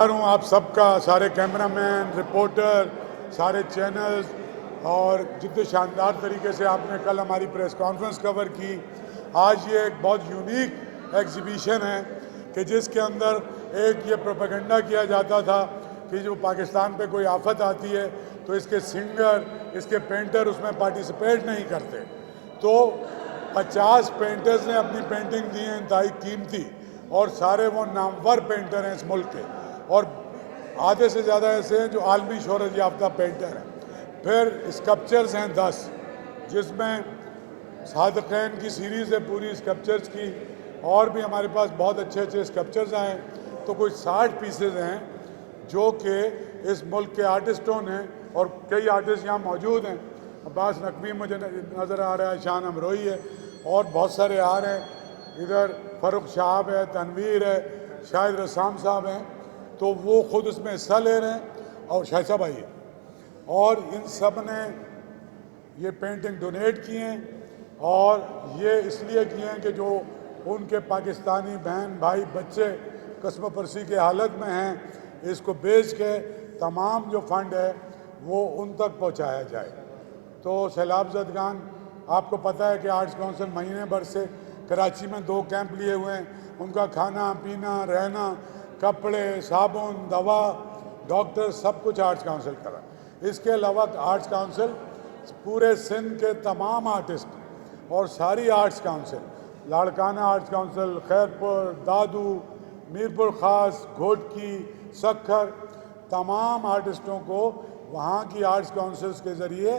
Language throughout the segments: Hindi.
हूँ आप सबका, सारे कैमरामैन, रिपोर्टर, सारे चैनल्स और जितने शानदार तरीके से आपने कल हमारी प्रेस कॉन्फ्रेंस कवर की। आज ये एक बहुत यूनिक एग्जीबिशन है कि जिसके अंदर एक ये प्रोपेगेंडा किया जाता था कि जो पाकिस्तान पे कोई आफत आती है तो इसके सिंगर, इसके पेंटर उसमें पार्टिसिपेट नहीं करते। तो 50 पेंटर्स ने अपनी पेंटिंग दी है, इंतहाई कीमती, और सारे वो नामवर पेंटर हैं इस मुल्क के, और आधे से ज़्यादा ऐसे हैं जो आलमी शोहरत याफ्ता पेंटर हैं। फिर स्कल्पचर्स हैं 10, जिसमें सादक़ैन की सीरीज़ है पूरी स्कल्पचर्स की, और भी हमारे पास बहुत अच्छे अच्छे स्कल्पचर्स आए। तो कुछ 60 पीसेज हैं जो कि इस मुल्क के आर्टिस्टों ने, और कई आर्टिस्ट यहाँ मौजूद हैं, अब्बास नकवी मुझे नज़र आ रहा है, शान अमरोही है, और बहुत सारे आ रहे हैं। इधर फ़ारूक शाहब है, तनवीर है, शाहिद रसाम साहब हैं, तो वो खुद उसमें हिस्सा ले रहे हैं, और शाह भाई है, और इन सब ने ये पेंटिंग डोनेट किए हैं। और ये इसलिए किए हैं कि जो उनके पाकिस्तानी बहन भाई बच्चे कस्म परसी के हालत में हैं, इसको बेच के तमाम जो फंड है वो उन तक पहुंचाया जाए। तो सैलाब ज़दगान, आपको पता है कि आर्ट्स काउंसिल महीने भर से कराची में 2 कैंप लिए हुए हैं। उनका खाना पीना, रहना, कपड़े, साबुन, दवा, डॉक्टर, सब कुछ आर्ट्स काउंसिल करा। इसके अलावा आर्ट्स काउंसिल पूरे सिंध के तमाम आर्टिस्ट और सारी arts council, Larkana arts council, Khairpur, Dadu, Mirpur Khas, Ghotki, Sukkur, तमाम आर्टिस्टों को वहाँ की आर्ट्स काउंसिल्स के ज़रिए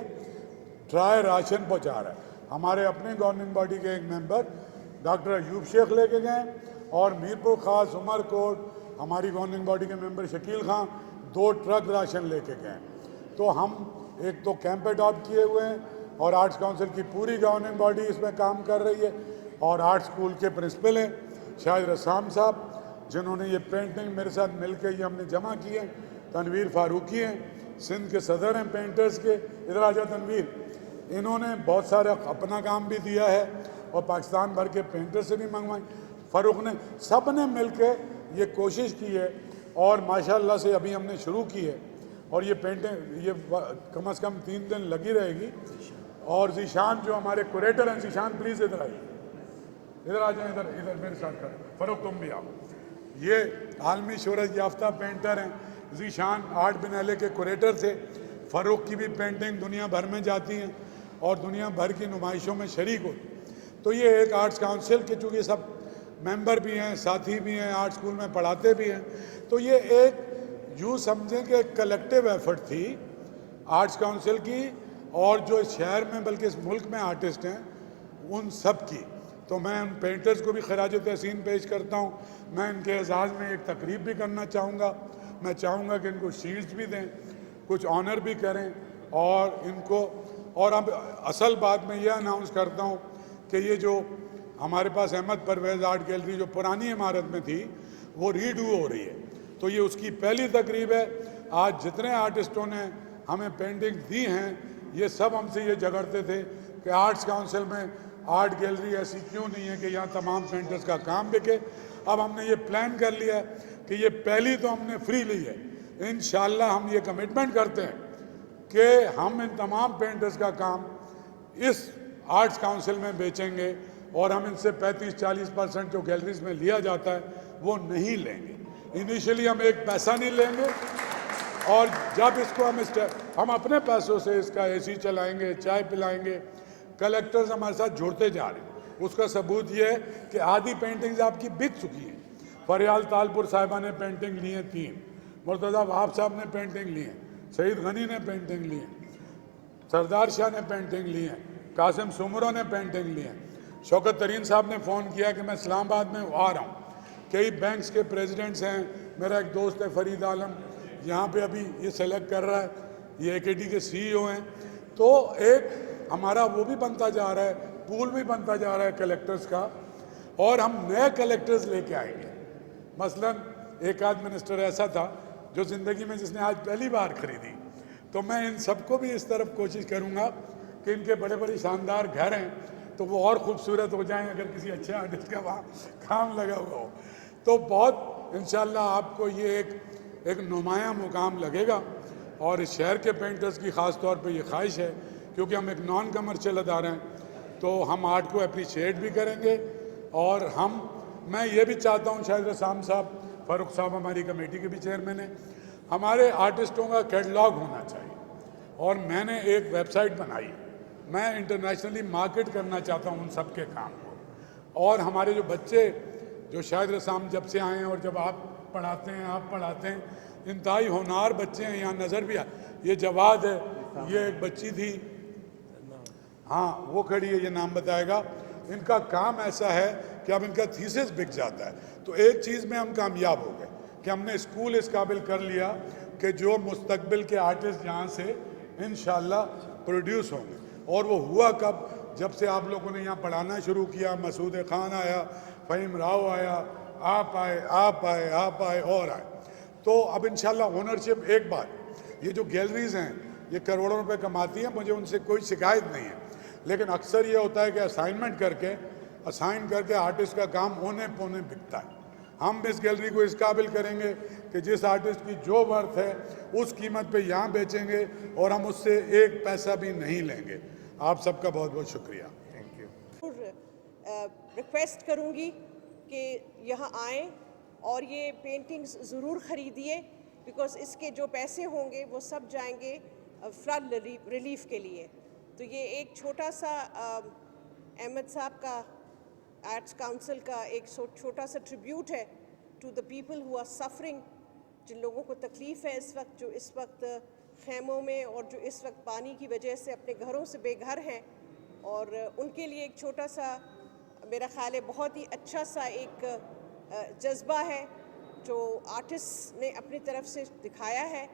ड्राई राशन पहुँचा रहा है। हमारे अपने गवर्निंग बॉडी के एक मेंबर डॉक्टर अयूब शेख लेके गए, और मीरपुर ख़ास, उमरकोट हमारी गवर्निंग बॉडी के मेंबर शकील खां 2 ट्रक राशन लेके गए। तो हम एक तो कैंप अडॉप्ट किए हुए हैं, और आर्ट्स काउंसिल की पूरी गवर्निंग बॉडी इसमें काम कर रही है, और आर्ट स्कूल के प्रिंसिपल हैं शाहिद रसाम साहब, जिन्होंने ये पेंटिंग मेरे साथ मिलकर ये हमने जमा की है। तनवीर फारूकी हैं, सिंध के सदर हैं पेंटर्स के, इधर आ जाओ तनवीर। इन्होंने बहुत सारा अपना काम भी दिया है, और पाकिस्तान भर के पेंटर से भी मंगवाई। फ़ारूक ने, सब ने मिल के ये कोशिश की है, और माशाल्लाह से अभी हमने शुरू की है, और ये पेंटिंग ये कम से कम 3 दिन लगी रहेगी। और जीशान जो हमारे कुरेटर हैं, जीशान प्लीज़ इधर आइए, इधर आ जाए, इधर इधर मेरे साथ खड़े। फ़ारूक तुम भी आओ। ये आलमी शोहरत याफ्ता पेंटर हैं, जीशान आर्ट बिनाले के कुरेटर थे। फ़ारूक की भी पेंटिंग दुनिया भर में जाती हैं और दुनिया भर की नुमाइशों में शरीक होती। तो ये एक आर्ट्स काउंसिल के, चूँकि सब मेंबर भी हैं, साथी भी हैं, आर्ट स्कूल में पढ़ाते भी हैं, तो ये एक यूँ समझें कि एक कलेक्टिव एफर्ट थी आर्ट्स काउंसिल की, और जो इस शहर में बल्कि इस मुल्क में आर्टिस्ट हैं उन सब की। तो मैं उन पेंटर्स को भी खराज तहसीन पेश करता हूँ। मैं इनके एजाज़ में एक तकरीब भी करना चाहूँगा। मैं चाहूँगा कि इनको शील्ड्स भी दें, कुछ ऑनर भी करें, और इनको, और अब असल बात मैं ये अनाउंस करता हूँ कि ये जो हमारे पास अहमद परवेज़ आर्ट गैलरी जो पुरानी इमारत में थी वो रीडू हो रही है, तो ये उसकी पहली तकरीब है। आज जितने आर्टिस्टों ने हमें पेंटिंग दी हैं, ये सब हमसे ये झगड़ते थे कि आर्ट्स काउंसिल में आर्ट गैलरी ऐसी क्यों नहीं है कि यहाँ तमाम पेंटर्स का काम बिके। अब हमने ये प्लान कर लिया है कि ये पहली तो हमने फ्री ली है। इंशाल्लाह हम ये कमिटमेंट करते हैं कि हम इन तमाम पेंटर्स का काम इस आर्ट्स काउंसिल में बेचेंगे, और हम इनसे 35-40% जो गैलरीज में लिया जाता है वो नहीं लेंगे। इनिशियली हम एक पैसा नहीं लेंगे, और जब इसको हम अपने पैसों से इसका एसी चलाएंगे, चाय पिलाएंगे। कलेक्टर्स हमारे साथ जुड़ते जा रहे हैं। उसका सबूत ये है कि आधी पेंटिंग्स आपकी बिक चुकी हैं। फरियाल तालपुर साहिबा ने पेंटिंग ली है 3, मुर्तज़ा वहाब साहब ने पेंटिंग ली है, सईद गनी ने पेंटिंग ली है, सरदार शाह ने पेंटिंग ली है, कासिम सुमरो ने पेंटिंग ली है। शौकत तरीन साहब ने फ़ोन किया कि मैं इस्लामाबाद में आ रहा हूँ। कई बैंक्स के प्रेसिडेंट्स हैं, मेरा एक दोस्त है फरीद आलम, यहाँ पे अभी ये सेलेक्ट कर रहा है, ये AKT के CEO हैं। तो एक हमारा वो भी बनता जा रहा है, पूल भी बनता जा रहा है कलेक्टर्स का, और हम नए कलेक्टर्स लेके आएंगे। मसलन एक आध मिनिस्टर ऐसा था जो ज़िंदगी में जिसने आज पहली बार खरीदी, तो मैं इन सबको भी इस तरफ कोशिश करूँगा कि इनके बड़े बड़े शानदार घर हैं तो वो और ख़ूबसूरत हो जाएं अगर किसी अच्छे आर्टिस्ट का वहाँ काम लगा हुआ हो। तो बहुत इंशाल्लाह आपको ये एक एक नुमाया मुकाम लगेगा। और इस शहर के पेंटर्स की ख़ास तौर पे ये ख्वाहिश है, क्योंकि हम एक नॉन कमर्शियल अदारा हैं, तो हम आर्ट को अप्रिशिएट भी करेंगे। और मैं ये भी चाहता हूँ, शायद रसाम साहब, फ़ारूक साहब हमारी कमेटी के भी चेयरमैन हैं, हमारे आर्टिस्टों का कैटलॉग होना चाहिए। और मैंने एक वेबसाइट बनाई, मैं इंटरनेशनली मार्केट करना चाहता हूँ उन सब के काम को। और हमारे जो बच्चे, जो शायद रसाम जब से आए हैं और जब आप पढ़ाते हैं, इंतहाई होनहार बच्चे हैं, यहाँ नज़र भी ये जवाद है, ये एक बच्ची थी, हाँ वो खड़ी है, ये नाम बताएगा। इनका काम ऐसा है कि अब इनका थीसिस बिक जाता है। तो एक चीज़ में हम कामयाब हो गए कि हमने स्कूल इस काबिल कर लिया कि जो मुस्तकबिल के आर्टिस्ट यहाँ से इंशाल्लाह प्रोड्यूस होंगे। और वो हुआ कब? जब से आप लोगों ने यहाँ पढ़ाना शुरू किया, मसूद खान आया, फ़हीम राव आया, आप आए और आए। तो अब इंशाल्लाह ओनरशिप, एक बात, ये जो गैलरीज हैं ये करोड़ों रुपए कमाती हैं, मुझे उनसे कोई शिकायत नहीं है, लेकिन अक्सर ये होता है कि असाइन करके आर्टिस्ट का काम औने पौने बिकता है। हम इस गैलरी को इस काबिल करेंगे कि जिस आर्टिस्ट की जो वर्थ है उस कीमत पे यहाँ बेचेंगे और हम उससे एक पैसा भी नहीं लेंगे। आप सबका बहुत बहुत शुक्रिया, थैंक यू। रिक्वेस्ट करूँगी कि यहाँ आएँ और ये पेंटिंग्स ज़रूर ख़रीदिए, बिकॉज़ इसके जो पैसे होंगे वो सब जाएंगे फ्लड रिलीफ के लिए। तो ये एक छोटा सा अहमद साहब का आर्ट्स काउंसिल का एक छोटा सा ट्रिब्यूट है to the people who are suffering, जिन लोगों को तकलीफ़ है इस वक्त, जो इस वक्त खेमों में और जो इस वक्त पानी की वजह से अपने घरों से बेघर हैं, और उनके लिए एक छोटा सा, मेरा ख्याल है बहुत ही अच्छा सा एक जज्बा है जो आर्टिस्ट ने अपनी तरफ से दिखाया है।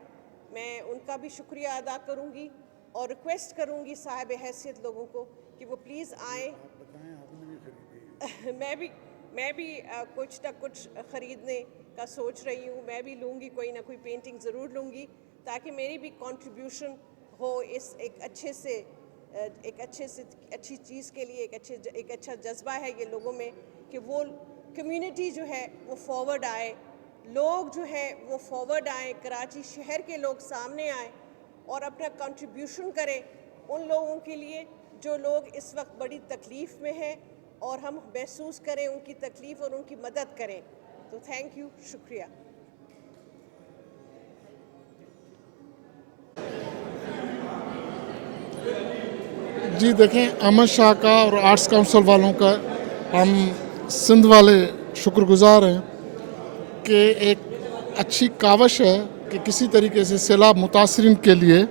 मैं उनका भी शुक्रिया अदा करूंगी और रिक्वेस्ट करूंगी साहिब हैसियत लोगों को कि वो प्लीज़ आएँ। मैं भी कुछ ना कुछ ख़रीदने का सोच रही हूँ। मैं भी लूँगी, कोई ना कोई पेंटिंग ज़रूर लूँगी, ताकि मेरी भी कंट्रीब्यूशन हो इस एक अच्छी चीज़ के लिए। एक अच्छा जज्बा है ये लोगों में कि वो कम्युनिटी जो है वो फॉरवर्ड आए, लोग जो है वो फॉरवर्ड आए, कराची शहर के लोग सामने आए और अपना कंट्रीब्यूशन करें उन लोगों के लिए जो लोग इस वक्त बड़ी तकलीफ़ में हैं, और हम महसूस करें उनकी तकलीफ़ और उनकी मदद करें। तो थैंक यू, शुक्रिया। जी देखें, अहमद शाह का और आर्ट्स काउंसिल वालों का हम सिंध वाले शुक्रगुजार हैं कि एक अच्छी कावश है कि किसी तरीके से सैलाब मुतासरीन के लिए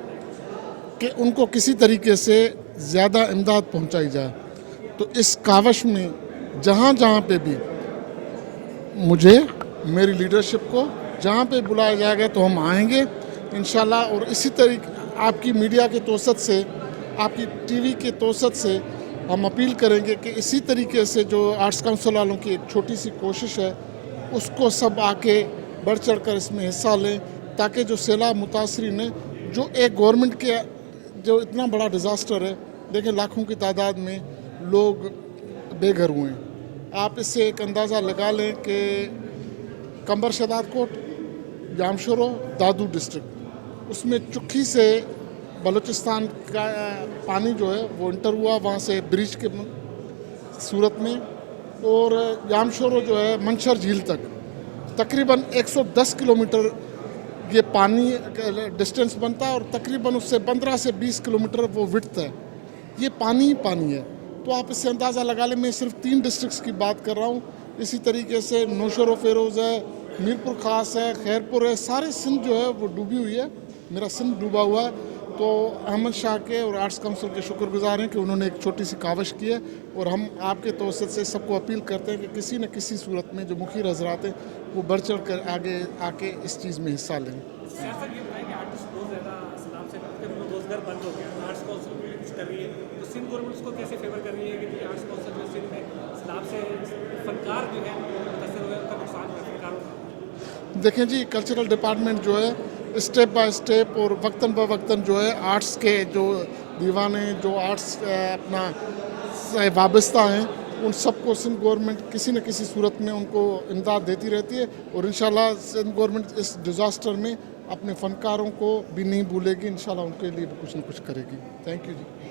कि उनको किसी तरीके से ज़्यादा इमदाद पहुंचाई जाए। तो इस कावश में जहाँ जहाँ पे भी मुझे, मेरी लीडरशिप को जहाँ पे बुलाया जाएगा तो हम आएंगे इंशाल्लाह। और इसी तरीके आपकी मीडिया के तोसत से, आपकी टीवी के तोसत से हम अपील करेंगे कि इसी तरीके से जो आर्ट्स काउंसिल वालों की एक छोटी सी कोशिश है उसको सब आके बढ़ चढ़ कर इसमें हिस्सा लें, ताकि जो सैलाब मुतासरीन है, जो एक गवर्नमेंट के जो इतना बड़ा डिज़ास्टर है, देखें लाखों की तादाद में लोग बेघर हुए हैं। आप इससे एक अंदाज़ा लगा लें कि कंबर शदाद कोट, जामशोरो, दादू डिस्ट्रिक्ट, उसमें चुक्की से बलूचिस्तान का पानी जो है वो इंटर हुआ वहाँ से ब्रिज के सूरत में, और जामशोरो जो है मंशर झील तक तकरीबन 110 किलोमीटर ये पानी डिस्टेंस बनता है, और तकरीबन उससे 15 से 20 किलोमीटर वो विड्थ है। ये पानी ही पानी है। तो आप इससे अंदाज़ा लगा लें, मैं सिर्फ 3 डिस्ट्रिक्ट्स की बात कर रहा हूँ। इसी तरीके से नौशर व फेरोज़ है, मीरपुर ख़ास है, खैरपुर है, सारे सिंध जो है वो डूबी हुई है, मेरा सिंध डूबा हुआ है। तो अहमद शाह के और आर्ट्स काउंसिल के शुक्रगुजार हैं कि उन्होंने एक छोटी सी कावश की है, और हम आपके तवसत से सबको अपील करते हैं कि किसी न किसी सूरत में जो मुखिर हजरात हैं वो बढ़ चढ़ कर आगे आके इस चीज़ में हिस्सा लें। रोजगार बंद हो गया, आर्ट्स काउंसिल भी कुछ कर रही है, तो सिंध गवर्नमेंट उसको कैसे फेवर कर रही है कि आर्ट्स काउंसिल जो सिंध में सैलाब से फनकार जो है मुतासर हुए, उनका नुकसान है फनकारों का? देखें जी, कल्चरल डिपार्टमेंट जो है स्टेप बाय स्टेप और वक्तन ब वक्तन जो है आर्ट्स के जो दीवाने, जो आर्ट्स अपना वाबस्ता हैं, उन सबको सिंध गवर्नमेंट किसी न किसी सूरत में उनको इमदाद देती रहती है और इंशाल्लाह सिंध गवर्नमेंट इस डिज़ास्टर में अपने फ़नकारों को भी नहीं भूलेगी, इंशाल्लाह उनके लिए भी कुछ न कुछ करेगी। Thank you ji.